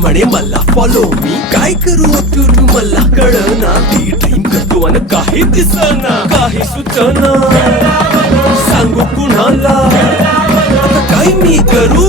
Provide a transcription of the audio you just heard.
म्हणे मला follow me काय करू टुरू मला कळना ती ड्रीम करतो आणि काही दिसना काही सुचना सांगू कुणाला आता काय मी करू